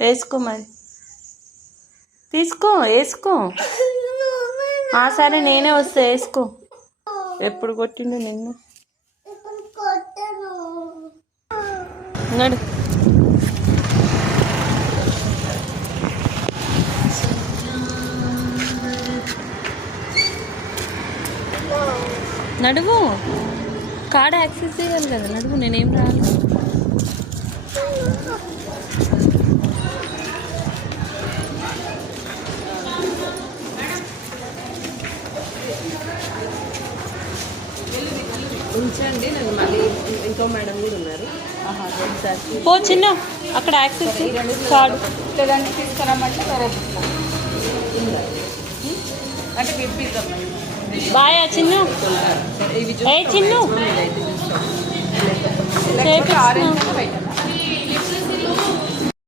వేసుకో మరి, తీసుకో వేసుకో. సరే నేనే వస్తా, వేసుకో. ఎప్పుడు కొట్టిండు నిన్ను? నడు. నడువు, కార్డ్ యాక్సెస్ చేయాలి కదా. నడువు, నేనేం రాను. ఉంచండి, నాకు మళ్ళీ ఇంకో మేడం కూడా ఉన్నారు. పో చిన్న, అక్కడ యాక్సెస్ కార్డు లేదంటే తీసుకురామంటే వేరే అంటే పిలిపిద్దాం. బాయా చిన్న, ఏ చిన్న ఆరెంజ్ వైట్